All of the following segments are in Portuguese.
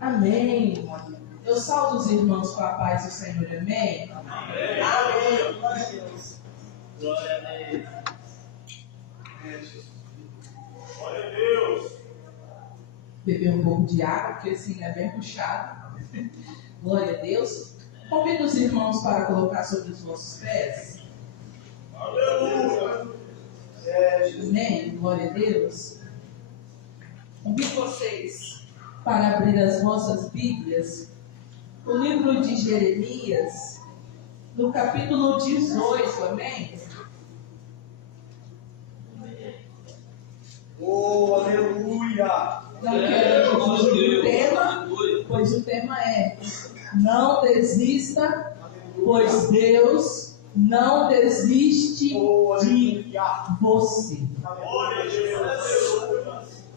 Amém. Eu saúdo os irmãos com a paz do Senhor. Amém. Amém. Glória a Deus. Glória a Deus. Glória a Deus. Beber um pouco de água, porque assim é bem puxado. Glória a Deus. Convido os irmãos para colocar sobre os vossos pés. Aleluia. Amém. Glória a Deus. Convido vocês para abrir as vossas Bíblias. O livro de Jeremias, no capítulo 18. Amém. Oh, aleluia. Não quero fugir do tema, pois o tema é: não desista, pois Deus não desiste de você.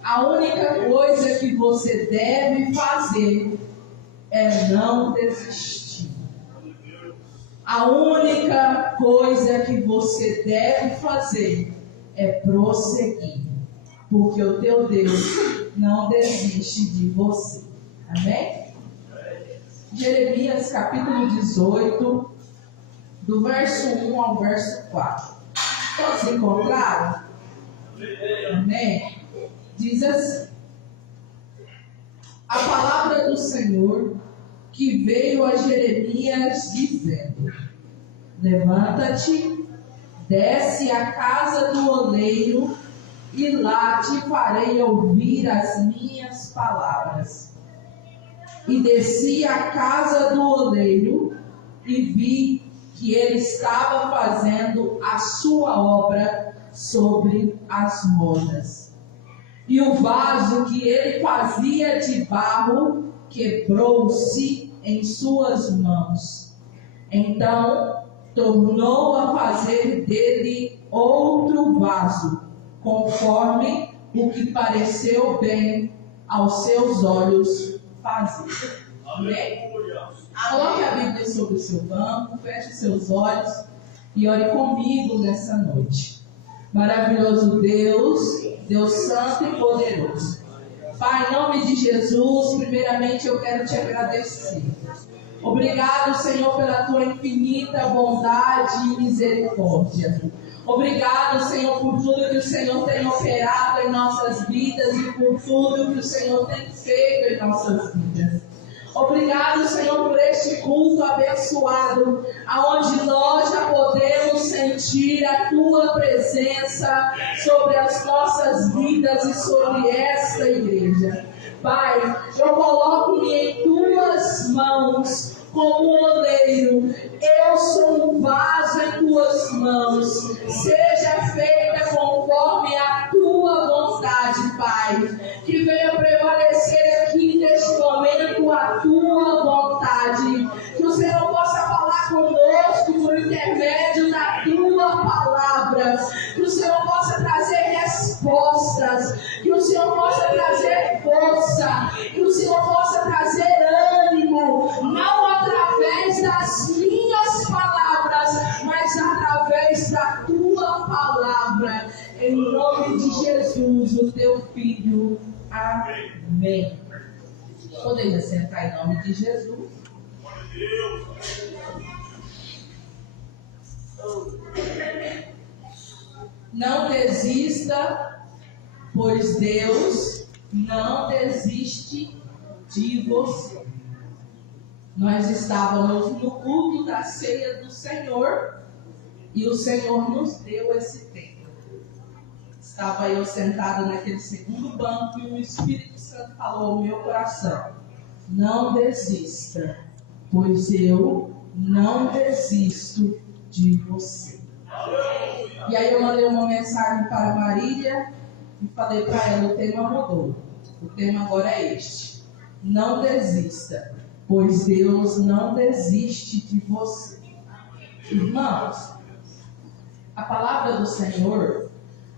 A única coisa que você deve fazer é não desistir. A única coisa que você deve fazer é prosseguir, porque o teu Deus não desiste de você. Amém? Jeremias capítulo 18, do verso 1 ao verso 4. Todos encontraram? Amém? Diz assim: a palavra do Senhor que veio a Jeremias dizendo: levanta-te, desce à casa do oleiro, e lá te farei ouvir as minhas palavras. E desci à casa do oleiro, e vi que ele estava fazendo a sua obra sobre as rodas. E o vaso que ele fazia de barro quebrou-se em suas mãos. Então tornou a fazer dele outro vaso, conforme o que pareceu bem aos seus olhos fazer. Amém? Coloque a Bíblia sobre o seu banco, feche seus olhos e ore comigo nessa noite. Maravilhoso Deus, Deus Santo e Poderoso. Pai, em nome de Jesus, primeiramente eu quero te agradecer. Obrigado, Senhor, pela tua infinita bondade e misericórdia. Obrigado, Senhor, por tudo que o Senhor tem operado em nossas vidas e por tudo que o Senhor tem feito em nossas vidas. Obrigado, Senhor, por este culto abençoado, aonde nós já podemos sentir a Tua presença sobre as nossas vidas e sobre esta igreja. Pai, eu coloco-me em Tuas mãos como um oleiro. Eu sou um vaso em Tuas mãos. Seja feita conforme a Tua vontade, Pai. Que venha prevalecer aqui neste momento a Tua vontade. Que o Senhor possa falar conosco por intermédio da Tua palavra. Que o Senhor possa trazer respostas. Que o Senhor possa trazer força. Que o Senhor possa trazer ânimo. Não através das minhas palavras, mas através da Tua palavra. Em nome de Jesus, o Teu Filho. Amém. Podeis sentar em nome de Jesus. Não desista, pois Deus não desiste de você. Nós estávamos no culto da ceia do Senhor e o Senhor nos deu esse tempo. Estava eu sentado naquele segundo banco e o Espírito Santo falou ao meu coração: não desista, pois eu não desisto de você. E aí eu mandei uma mensagem para Marília e falei para ela: o tema mudou. O tema agora é este: não desista, pois Deus não desiste de você. Irmãos, a palavra do Senhor,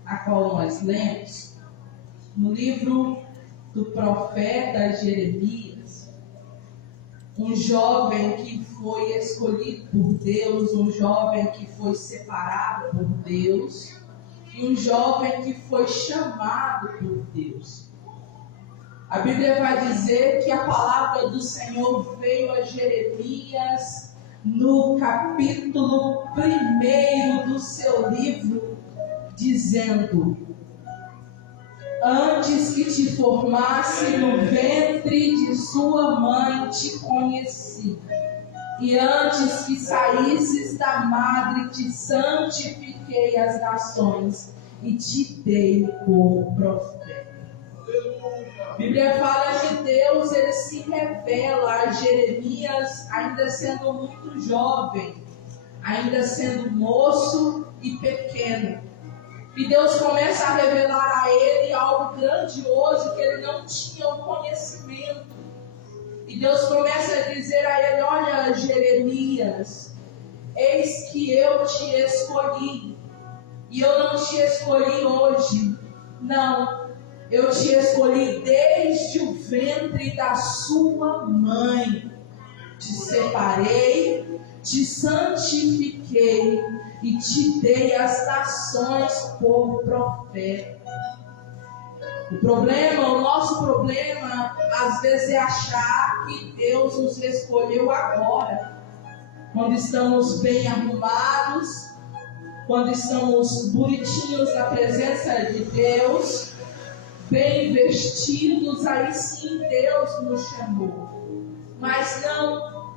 a qual nós lemos, no livro do profeta Jeremias, um jovem que foi escolhido por Deus, um jovem que foi separado por Deus, e um jovem que foi chamado por Deus. A Bíblia vai dizer que a palavra do Senhor veio a Jeremias no capítulo 1 do seu livro, dizendo: antes que te formasse no ventre de sua mãe te conheci, e antes que saísses da madre te santifiquei as nações e te dei por profeta. A Bíblia fala que Deus ele se revela a Jeremias ainda sendo muito jovem, ainda sendo moço e pequeno. E Deus começa a revelar a ele algo grandioso que ele não tinha o conhecimento. E Deus começa a dizer a ele: olha, Jeremias, eis que eu te escolhi. E eu não te escolhi hoje. Não. Eu te escolhi desde o ventre da sua mãe. Te separei, te santifiquei e te dei as nações por profeta. O nosso problema, às vezes, é achar que Deus nos escolheu agora. Quando estamos bem arrumados, quando estamos bonitinhos na presença de Deus, bem vestidos, aí sim Deus nos chamou. Mas não,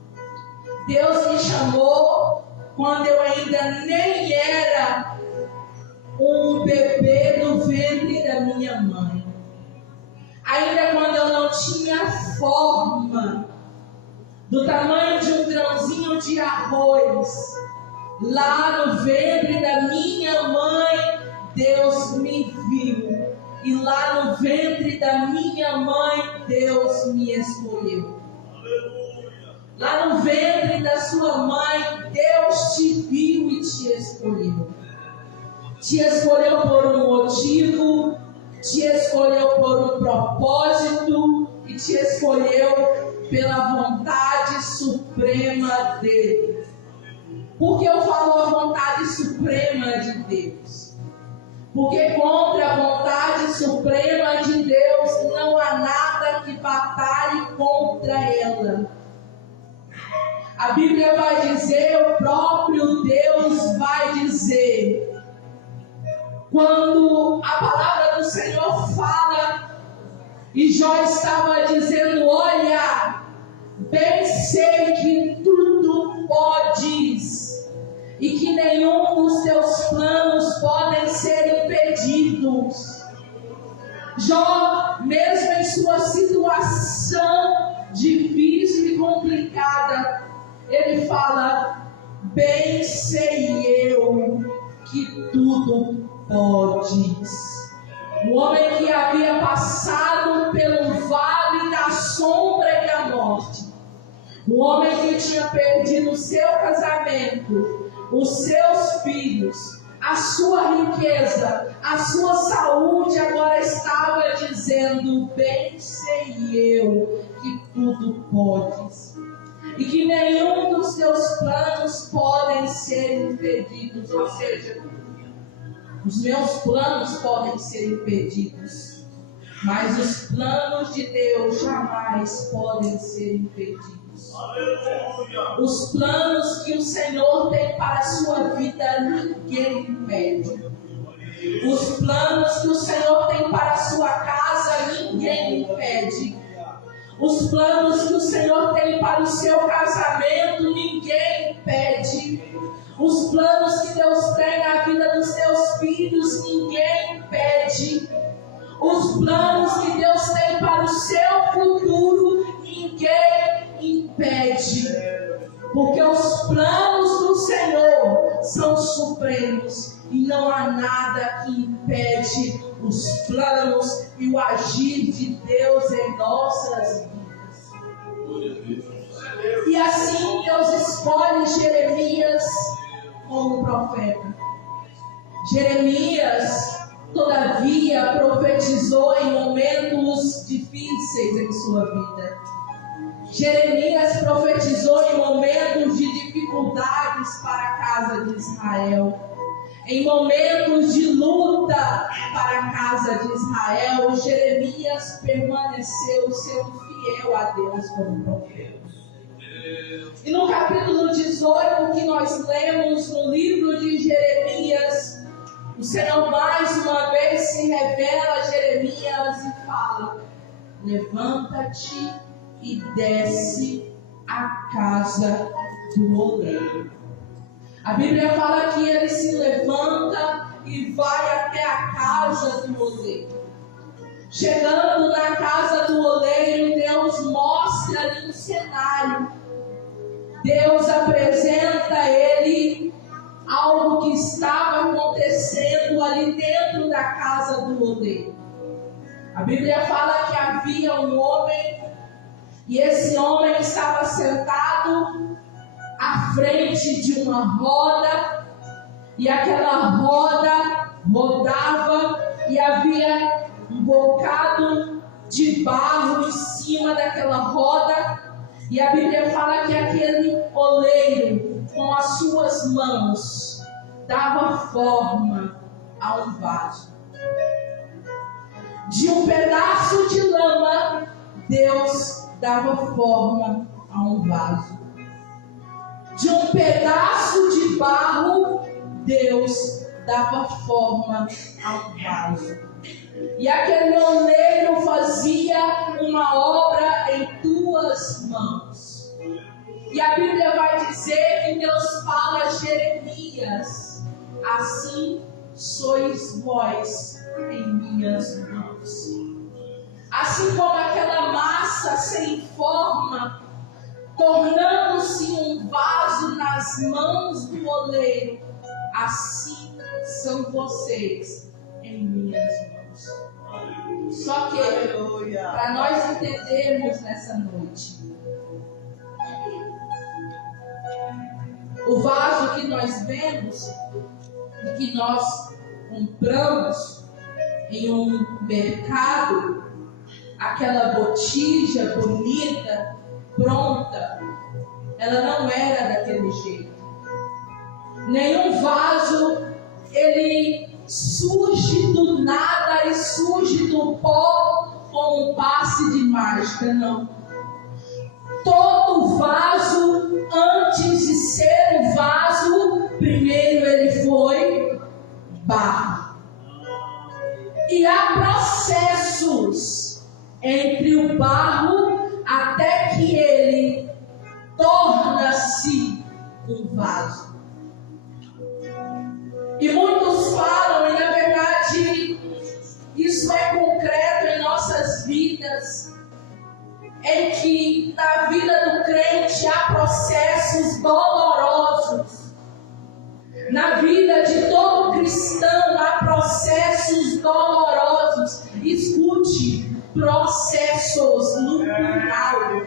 Deus me chamou quando eu ainda nem era um bebê no ventre da minha mãe. Ainda quando eu não tinha forma, do tamanho de um grãozinho de arroz, lá no ventre da minha mãe, Deus me viu. E lá no ventre da minha mãe, Deus me escolheu. Lá no ventre da sua mãe, Deus te viu e te escolheu. Te escolheu por um motivo, te escolheu por um propósito e te escolheu pela vontade suprema dele. Por que eu falo a vontade suprema de Deus? Porque contra a vontade suprema de Deus não há nada que batalhe contra ela. A Bíblia vai dizer, o próprio Deus vai dizer, quando a palavra do Senhor fala, e Jó estava dizendo: olha, bem sei que tudo podes, e que nenhum dos teus planos podem ser impedidos. Jó, mesmo em sua situação difícil e complicada, ele fala: bem sei eu que tudo podes. Um homem que havia passado pelo vale da sombra e da morte, um homem que tinha perdido o seu casamento, os seus filhos, a sua riqueza, a sua saúde, agora estava dizendo: bem sei eu que tudo podes, e que nenhum dos teus planos podem ser impedidos. Ou seja, os meus planos podem ser impedidos, mas os planos de Deus jamais podem ser impedidos. Aleluia. Os planos que o Senhor tem para a sua vida, ninguém impede. Os planos que o Senhor tem para a sua casa, ninguém impede. Os planos que o Senhor tem para o seu casamento, ninguém impede. Os planos que Deus tem na vida dos teus filhos, ninguém impede. Os planos que Deus tem para o seu futuro, ninguém impede. Porque os planos do Senhor são supremos e não há nada que impede os planos e o agir de Deus em nossas vidas. E assim Deus escolhe Jeremias como profeta. Jeremias, todavia, profetizou em momentos difíceis em sua vida. Jeremias profetizou em momentos de dificuldades para a casa de Israel, em momentos de luta casa de Israel, Jeremias permaneceu sendo fiel a Deus como profeta. E no capítulo 18 que nós lemos no livro de Jeremias, o Senhor mais uma vez se revela a Jeremias e fala: levanta-te e desce à casa do oleiro. A Bíblia fala que ele se levanta e vai até a casa do oleiro. Chegando na casa do oleiro, Deus mostra-lhe um cenário. Deus apresenta a ele algo que estava acontecendo ali dentro da casa do oleiro. A Bíblia fala que havia um homem, e esse homem estava sentado à frente de uma roda, e aquela roda rodava, e havia um bocado de barro em cima daquela roda, e a Bíblia fala que aquele oleiro, com as suas mãos, dava forma a um vaso. De um pedaço de lama, Deus dava forma a um vaso. De um pedaço de barro, Deus dava forma a um vaso. E aquele oleiro fazia uma obra em tuas mãos. E a Bíblia vai dizer que Deus fala a Jeremias: assim sois vós em minhas mãos. Assim como aquela massa sem forma, tornando-se um vaso nas mãos do oleiro, assim são vocês em minhas mãos. Só que, para nós entendermos nessa noite, o vaso que nós vemos e que nós compramos em um mercado, aquela botija bonita, pronta, ela não era daquele jeito. Nenhum vaso, ele surge do nada e surge do pó como um passe de mágica, não. Todo vaso, antes de ser um vaso, primeiro ele foi barro. E há processos entre o barro até que ele torna-se um vaso. E muitos falam, e na verdade isso é concreto em nossas vidas, em que na vida do crente há processos dolorosos. Na vida de todo cristão há processos dolorosos. Escute, processos no plural.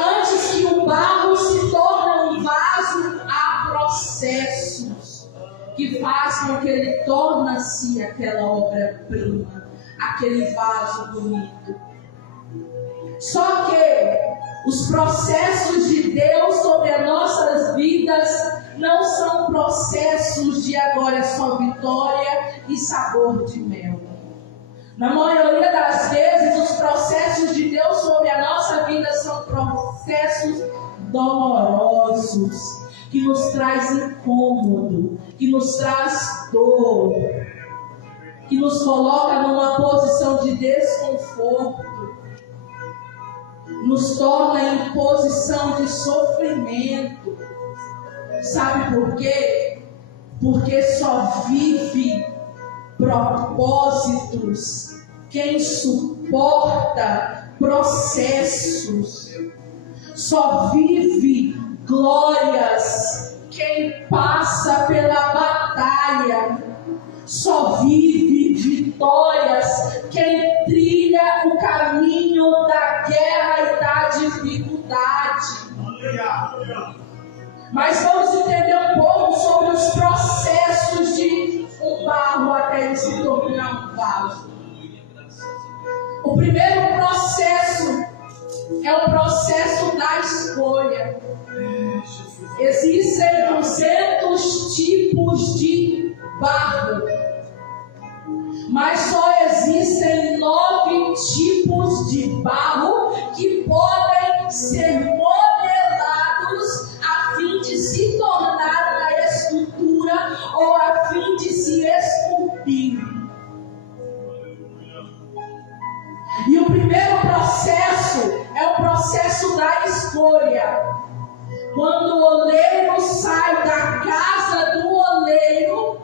Antes que o barro se torne um vaso, há processos que fazem com que ele torne-se aquela obra-prima, aquele vaso bonito. Só que os processos de Deus sobre as nossas vidas não são processos de agora é só vitória e sabor de mel. Na maioria das vezes, os processos de Deus sobre a nossa vida são processos dolorosos, que nos traz incômodo, que nos traz dor, que nos coloca numa posição de desconforto, nos torna em posição de sofrimento. Sabe por quê? Porque só vive propósitos quem suporta processos. Só vive glórias quem passa pela batalha. Só vive vitórias quem trilha o caminho da guerra e da dificuldade. Mas vamos entender um pouco sobre os processos de um barro até ele se tornar um vaso. O primeiro processo é o processo da escolha. Existem 200 tipos de barro. Mas só existem 9 tipos de barro que podem ser modelados a fim de se tornar uma escultura ou a fim de se esculpir. E o primeiro processo é o processo da escolha. Quando o oleiro sai da casa do oleiro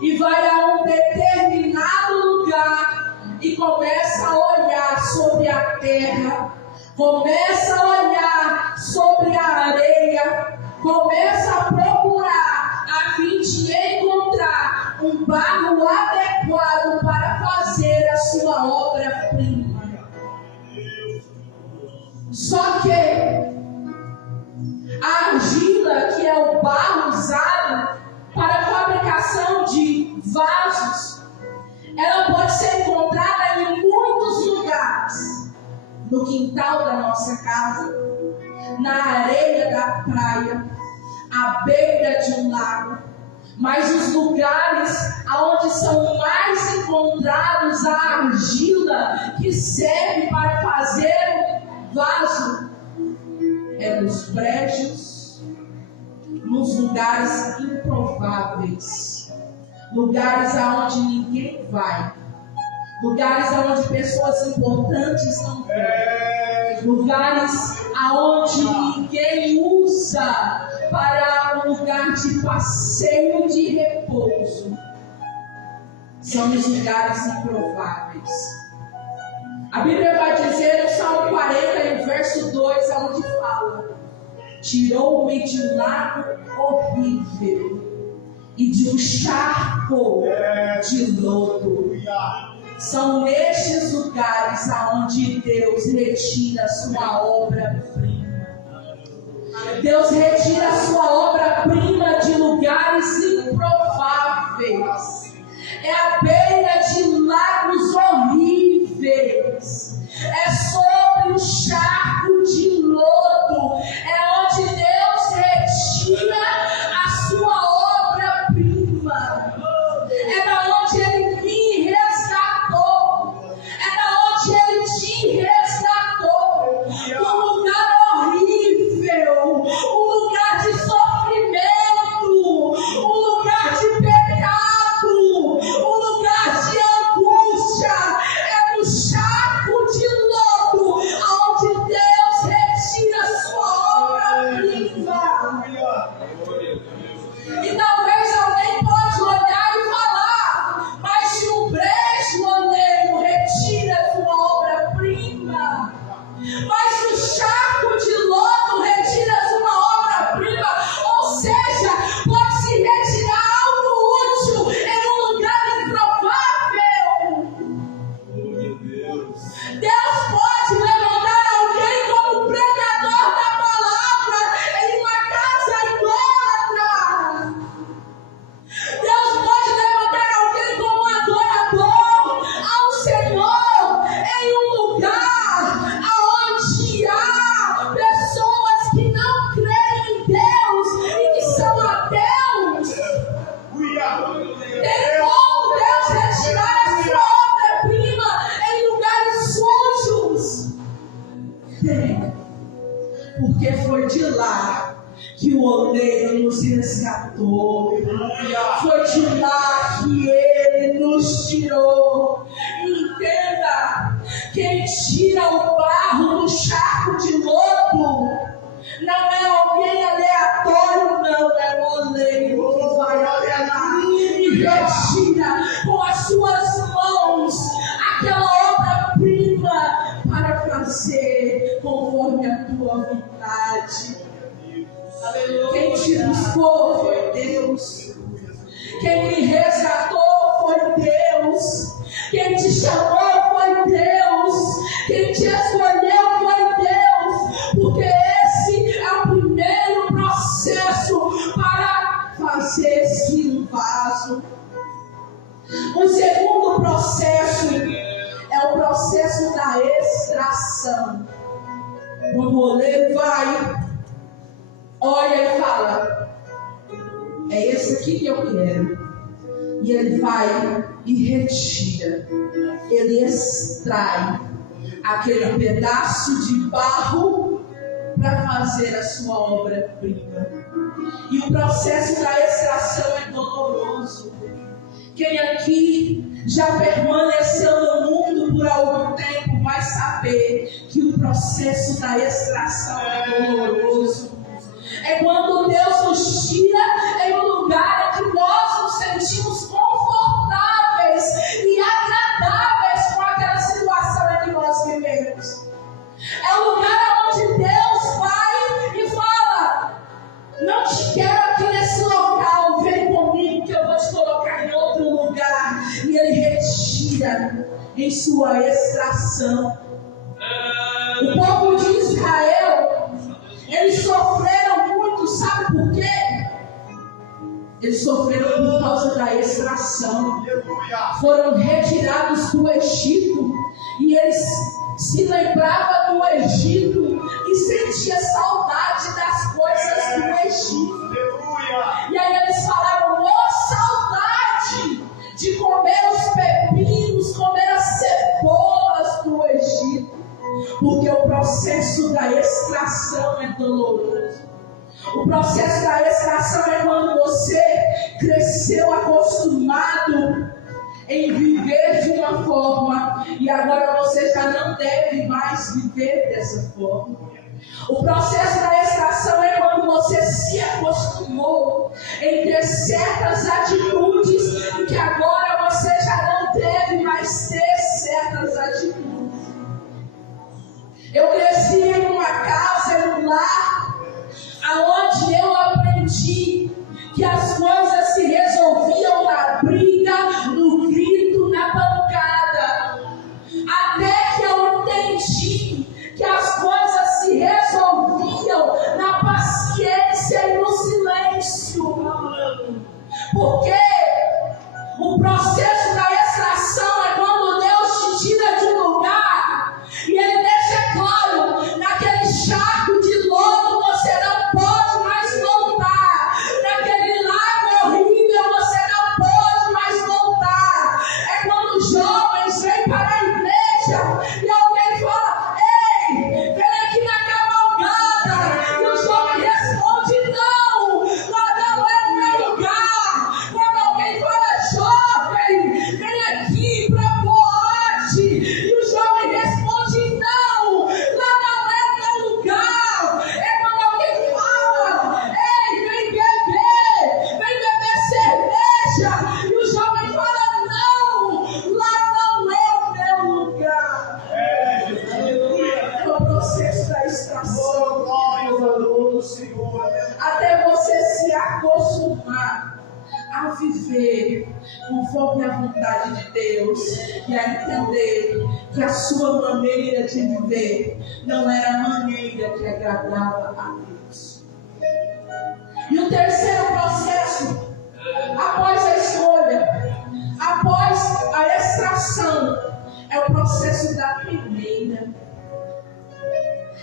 e vai a um determinado lugar e começa a olhar sobre a terra, começa a olhar sobre a areia, começa a procurar a fim de encontrar um barro adequado para fazer a sua obra-prima. Só que a argila, que é o barro usado para a fabricação de vasos, ela pode ser encontrada em muitos lugares. No quintal da nossa casa, na areia da praia, à beira de um lago. Mas os lugares onde são mais encontrados a argila que serve para fazer vaso é nos brejos, nos lugares improváveis, lugares aonde ninguém vai, lugares aonde pessoas importantes não vão, lugares aonde ninguém usa para um lugar de passeio de repouso. São os lugares improváveis. A Bíblia vai dizer no Salmo 40, no verso 2, onde fala: tirou-me de um lago horrível e de um charco de lodo. São nestes lugares aonde Deus retira a sua obra-prima. Deus retira a sua obra-prima de lugares improváveis. É à beira de lagos horríveis. É sobre o charco de lodo. É onde Deus retira a sua obra-prima. É da onde Ele me resgatou. É da onde Ele te resgatou. Um lugar horrível. Um lugar de sofrimento. Um lugar de pecado. Um lugar de angústia. É no charco de lodo onde Deus retira a sua obra-prima. E talvez alguém pode olhar e falar: mas se o brejo oleiro retira a sua obra-prima, mas se o charco de lodo retira a sua obra-prima, ou seja, pode-se retirar algo útil em um lugar improvável. Deus pode levantar alguém como pregador da palavra em uma casa idólatra. Deus pode levantar alguém como adorador ao Senhor em um lugar onde há pessoas que não creem em Deus e que são ateus. Tem como Deus retirar a sua obra-prima em lugares sujos? Tem. Porque foi de lá que o oleiro nos resgatou. Foi de lá que Ele nos tirou. Entenda, quem tira o barro do charco de lodo não é alguém aleatório, não. É o oleiro que vai até lá e retira com as suas mãos aquela obra-prima para fazer conforme a tua vontade. Quem te buscou foi Deus. Quem me resgatou foi Deus. Quem te chamou foi Deus. Quem te escolheu foi Deus. Porque esse é o primeiro processo para fazer-se um vaso. O segundo processo é o processo da extração. Quando o oleiro vai, olha e fala: é esse aqui que eu quero. E ele vai e retira, ele extrai aquele pedaço de barro para fazer a sua obra-prima. E o processo da extração é doloroso. Quem aqui já permaneceu no mundo por algum tempo vai saber que o processo da extração é doloroso. É quando Deus nos tira em um lugar em que nós nos sentimos confortáveis e agradáveis com aquela situação em que nós vivemos. É o lugar onde Deus vai e fala: não te quero aqui nesse local, vem comigo que eu vou te colocar em outro lugar. E Ele retira em sua extração. O povo de Israel, eles sofreram muito, sabe por quê? Eles sofreram por causa da extração. Foram retirados do Egito e eles se lembravam do Egito e sentiam saudade das coisas do Egito. E aí eles falavam: saudade de comer os pepinos, comer as cebolas do Egito. Porque o processo da extração é doloroso. O processo da extração é quando você cresceu acostumado em viver de uma forma e agora você já não deve mais viver dessa forma. O processo da extração é quando você se acostumou em ter certas atitudes e que agora você já não deve mais ter certas atitudes. Eu cresci em uma casa, em um lar, aonde eu aprendi que as coisas se resolviam na briga, no grito, na pancada. Até que eu entendi que as coisas se resolviam na paciência e no silêncio. Porque o processo da extração é quando Deus te tira de um lugar e Ele deixa claro: naquele charco de lodo você não pode mais voltar, naquele lago horrível você não pode mais voltar. É quando os jovens vêm para a igreja e alguém fala: ei, vem aqui na cavalgada, e o jovem responde: não, lá não é o meu lugar. Quando alguém fala: jovem, vem aqui para a boate, e o jovem responde: não, lá não é o meu lugar. É quando alguém fala: ei, vem beber cerveja, e o jovem fala: não, lá não é o meu lugar. É o processo da extração. Até você se acostumar a viver conforme a vontade de Deus e a entender que a sua maneira de viver não era a maneira que agradava a Deus. E o terceiro processo, após a escolha, após a extração, é o processo da peneira.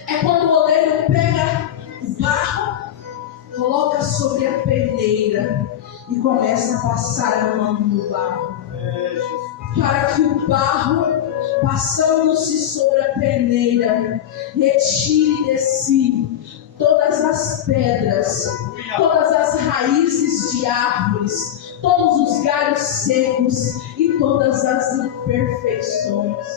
É quando o oleiro pega o barro, coloca sobre a peneira e começa a passar a mão no barro, para que o barro, passando-se sobre a peneira, retire de si todas as pedras, todas as raízes de árvores, todos os galhos secos e todas as imperfeições.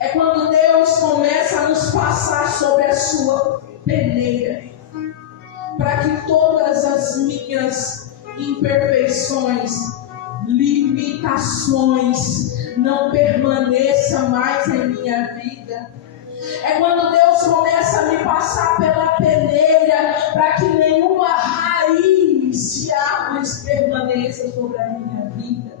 É quando Deus começa a nos passar sobre a sua peneira, para que todas as minhas imperfeições, limitações não permaneçam mais em minha vida. É quando Deus começa a me passar pela peneira, para que nenhuma raiz de árvores permaneça sobre a minha vida.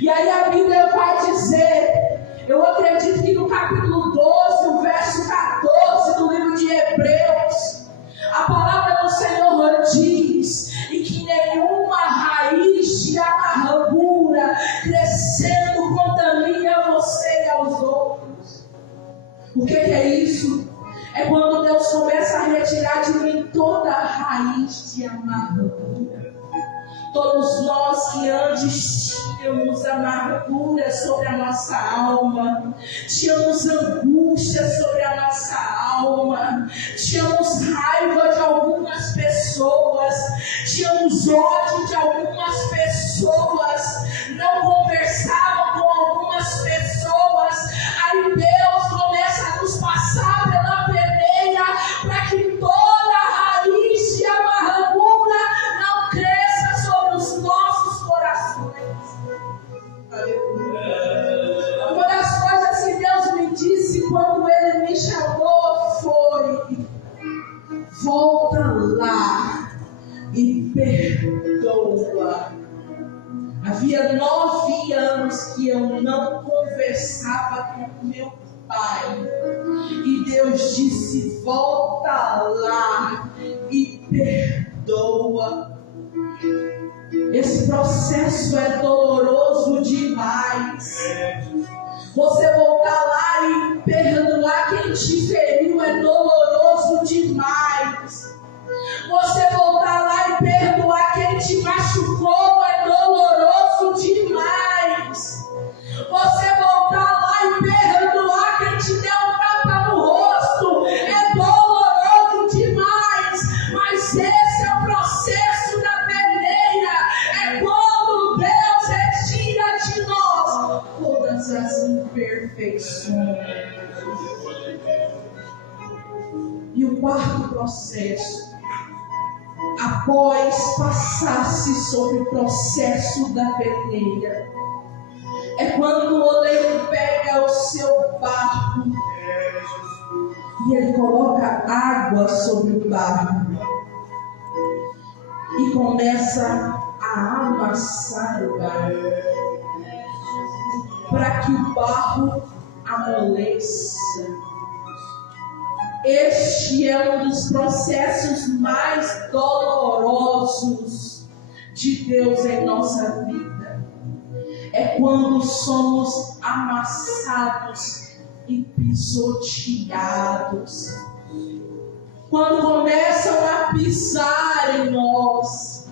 E aí a Bíblia vai dizer, eu acredito que no capítulo 12, o verso 14 do livro de Hebreus, a palavra do Senhor diz: e que nenhuma raiz de amargura crescendo contamina você e aos outros. O que é isso? É quando Deus começa a retirar de mim toda a raiz de amargura, Todos nós que antes tínhamos amargura sobre a nossa alma, tínhamos angústia sobre a nossa alma, tínhamos raiva de algumas pessoas, tínhamos ódio de algumas pessoas, não conversavam com algumas pessoas. Aí Deus começa a nos passar pela peneira para que toda a raiz de amargura não cresça sobre os nossos corações. Uma das coisas que Deus me disse quando Ele me chamou foi: volta lá e perdoa. Havia 9 anos que eu não conversava com meu pai. E Deus disse: volta lá e perdoa. Esse processo é doloroso demais. Você voltar lá e perdoar quem te feriu é doloroso demais. Você voltar lá e perdoar quem te machucou é doloroso demais. Você voltar lá e perdoar quem te deu um tapa no rosto é doloroso demais. Mas esse é o processo da peneira. É quando Deus retira de nós todas as imperfeições. E o quarto processo, após passar-se sobre o processo da peneira, é quando o oleiro pega o seu barro e ele coloca água sobre o barro e começa a amassar o barro para que o barro amoleça. Este é um dos processos mais dolorosos de Deus em nossa vida. É quando somos amassados e pisoteados. Quando começam a pisar em nós.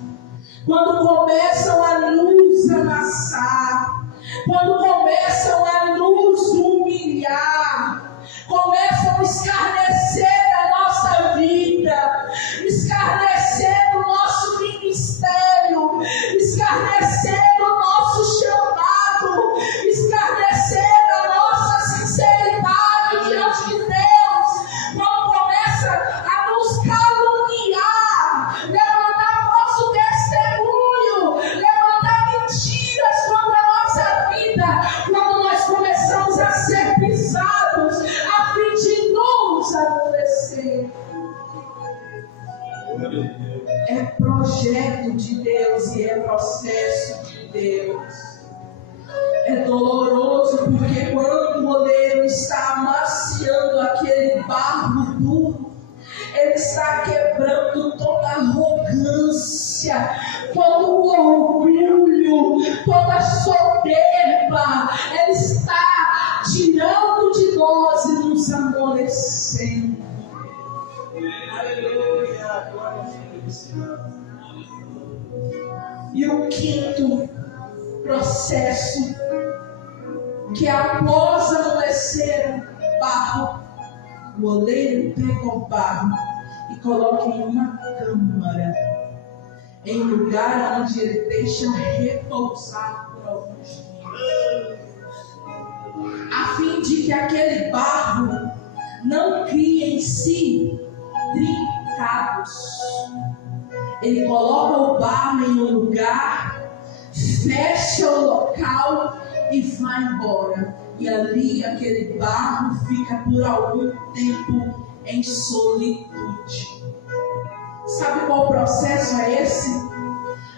Quando começam a nos amassar. Quando começam a nos humilhar. Começam a escarnecer da nossa vida, escarnecer do nosso ministério, escarnecer do nosso chamado, escarnecer da nossa sinceridade diante de Deus. Quando começa a nos caluniar, levantar falso testemunho, levantar mentiras contra a nossa vida, quando nós começamos a ser pisados, a fim de nos amolecer. É projeto de Deus e é processo de Deus. É doloroso porque quando o oleiro está amaciando aquele barro duro, ele está quebrando toda a arrogância, todo o orgulho, toda a soberba. Ele está tirando de nós e nos amolecendo. Aleluia, glória a Deus. E o quinto processo, que após amolecer o barro, o oleiro pega o barro e coloca em uma câmara, em lugar onde ele deixa repousar por alguns dias, a fim de que aquele barro não crie em si trincados. Ele coloca o barro em um lugar, fecha o local e vai embora. E ali aquele barro fica por algum tempo em solitude. Sabe qual processo é esse?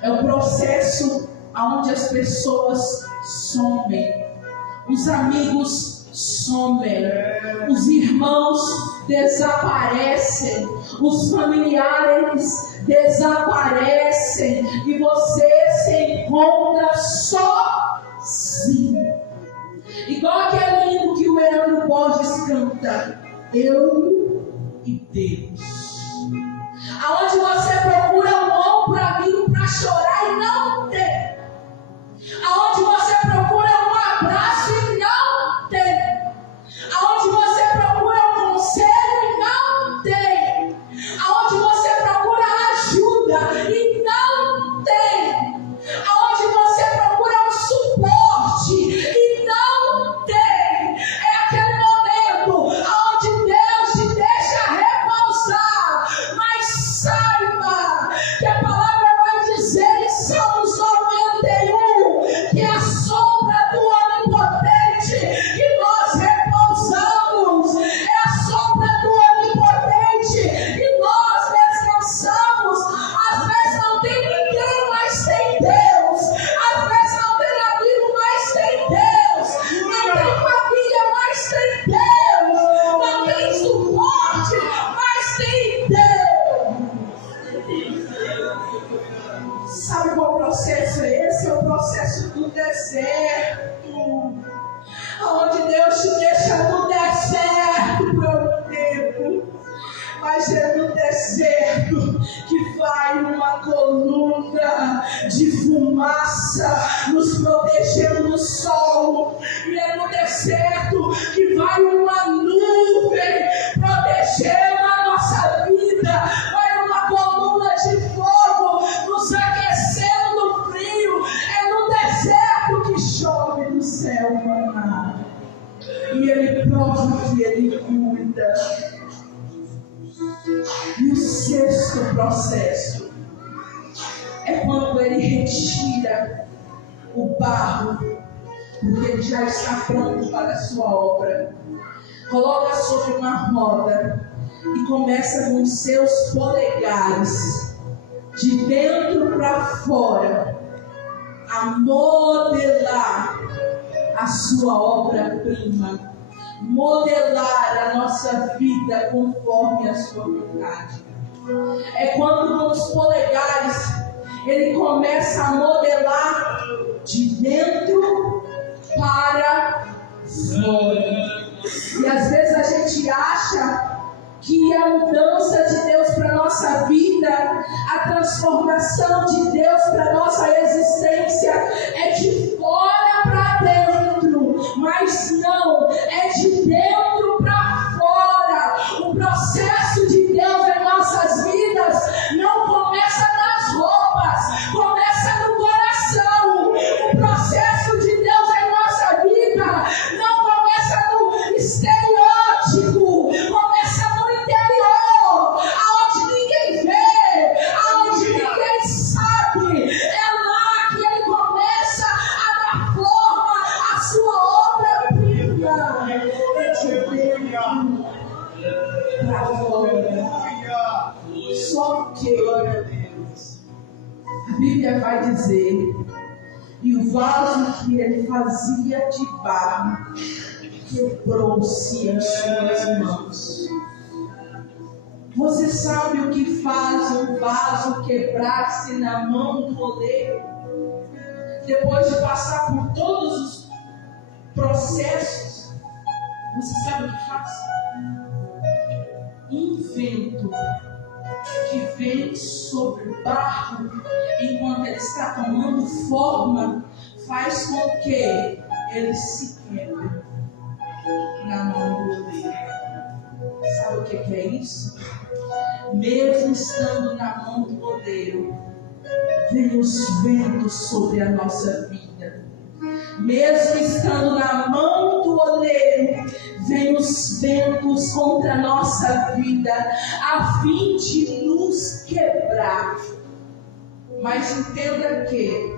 É o processo onde as pessoas somem, os amigos somem, os irmãos desaparecem, os familiares desaparecem e você se encontra sozinho. Igual aquele hino que o Leandro Borges canta, eu e Deus. Aonde você procura um ombro amigo para chorar e não deserto. Aonde Deus te deixa no deserto por um tempo. Mas é no deserto que vai uma coluna de fumaça nos protegendo do sol. E é no deserto que vai uma nuvem protegendo a nossa vida. Vai uma coluna de fogo nos aquecendo no frio. É no deserto que chove do céu maná. E Ele prova que Ele cuida. E o sexto processo é quando Ele retira o barro, porque Ele já está pronto para a sua obra. Coloca sobre uma roda e começa com os seus polegares, de dentro para fora, a modelar a sua obra-prima. Modelar a nossa vida conforme a sua vontade. É quando com os polegares Ele começa a modelar de dentro para fora. E às vezes a gente acha que a mudança de Deus para a nossa vida, a transformação de Deus para a nossa existência é de fora para dentro, mas não, é de dentro para fora. O processo de Deus em nossas vidas não começa nas roupas, começa no coração. O processo de Deus em nossa vida não começa no estereótipo, começa no interior, aonde ninguém vê, aonde ninguém sabe. É lá que Ele começa a dar forma à sua obra-prima. Para fora. Só que a Bíblia vai dizer: e o vaso que Ele fazia de barro quebrou-se em suas mãos. Você sabe o que faz um vaso quebrar-se na mão do oleiro? Depois de passar por todos os processos, você sabe o que faz? Um vento que vem sobre o barro enquanto ele está tomando forma faz com que ele se quebre na mão do oleiro. Sabe o que é isso? Mesmo estando na mão do oleiro, vem os ventos sobre a nossa vida. Mesmo estando na mão do oleiro, vem os ventos contra a nossa vida, a fim de nos quebrar. Mas entenda que,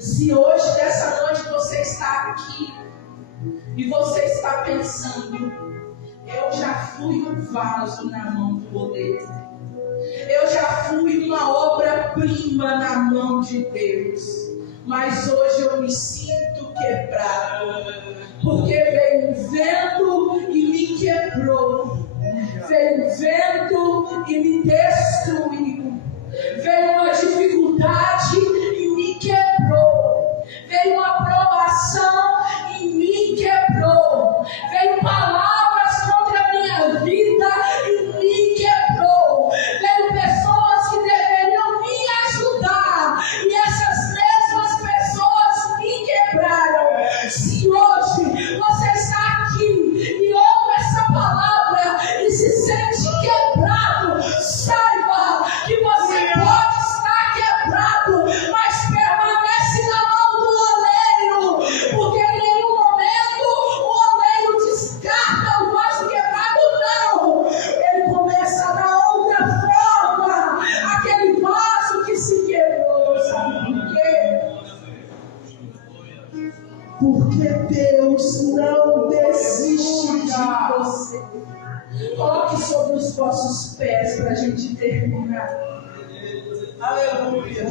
se hoje, nessa noite, você está aqui e você está pensando: eu já fui um vaso na mão do oleiro, eu já fui uma obra-prima na mão de Deus, mas hoje eu me sinto quebrado, porque veio um vento e me quebrou, veio um vento e me destruiu, veio uma dificuldade e me quebrou, veio uma provação e me quebrou, veio palavras contra a minha vida e me quebrou, veio pessoas que deveriam me ajudar e essas mesmas pessoas me quebraram. Se hoje você está aqui e ouve essa palavra e se sente quebrado, saiba que você pode estar quebrado, mas permanece na mão do oleiro, porque em nenhum momento o oleiro descarta o vaso quebrado, não. Ele começa a dar outra forma àquele vaso que se quebrou. Sabe por quê? Porque Deus não desiste de você. Coloque sobre os vossos pés para a gente terminar. Aleluia.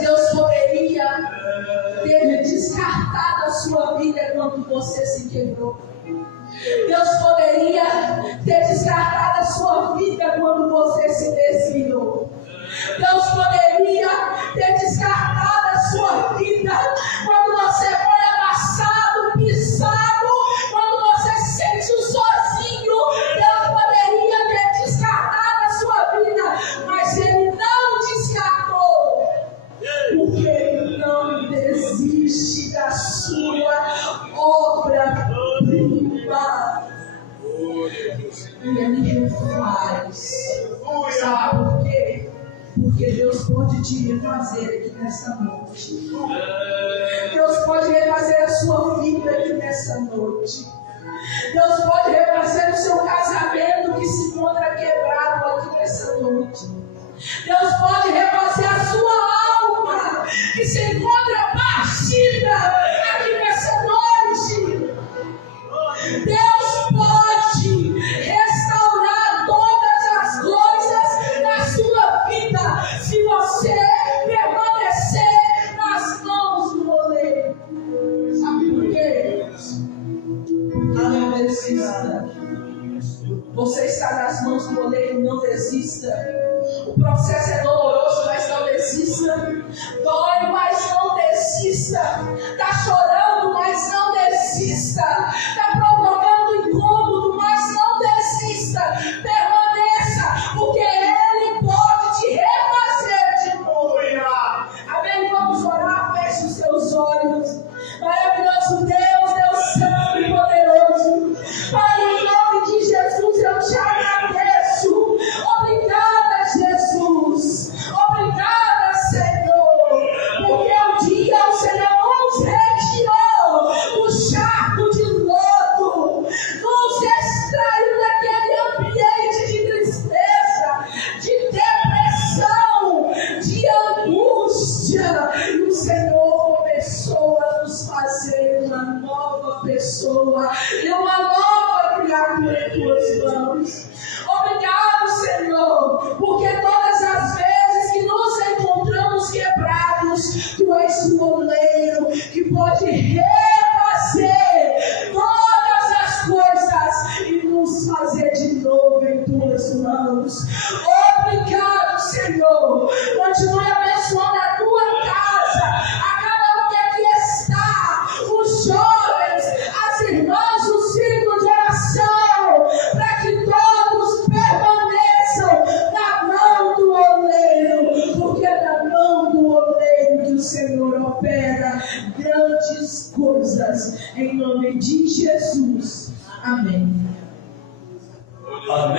Deus poderia ter descartado a sua vida quando você se quebrou. Deus poderia ter descartado a sua vida quando você se desviou. Deus poderia ter descartado a sua vida quando você porque Ele não desiste da sua obra-prima. E Ele refaz. Sabe por quê? Porque Deus pode te refazer aqui nessa noite. Deus pode refazer a sua vida aqui nessa noite. Deus pode refazer o seu casamento que se encontra quebrado aqui nessa noite. Deus pode refazer a sua alma que se encontra partida aqui nessa noite. Deus pode restaurar todas as coisas na sua vida se você permanecer nas mãos do oleiro. Sabe por quê? Não desista. Você está nas mãos do oleiro, não desista. O processo é doloroso, mas não desista. Dói, mas não desista. Está chorando, mas não desista. Está provocando incômodo, mas não desista. Permaneça, porque Ele pode te refazer de novo. Amém? Vamos orar, feche os seus olhos. Maravilhoso Deus, Deus Santo e poderoso. Pai, em nome de Jesus, eu te agradeço. Obrigada, Jesus. Obrigada, Senhor. Porque um dia o Senhor nos retirou do charco de lodo, nos extraiu daquele ambiente de tristeza, de depressão, de angústia. E o Senhor começou a nos fazer uma nova pessoa e uma nova criatura em tuas mãos. Obrigado, Senhor, porque todas as vezes que nos encontramos quebrados, Tu és o oleiro que pode refazer todas as coisas e nos fazer de novo em Tuas mãos. Obrigado, Senhor. Continue abençoando a Tua casa, a cada um que aqui está, os jovens, as irmãs, os filhos de oração, para que todos permaneçam na mão do oleiro, porque é na mão do oleiro que o Senhor opera grandes coisas, em nome de Jesus. Amém.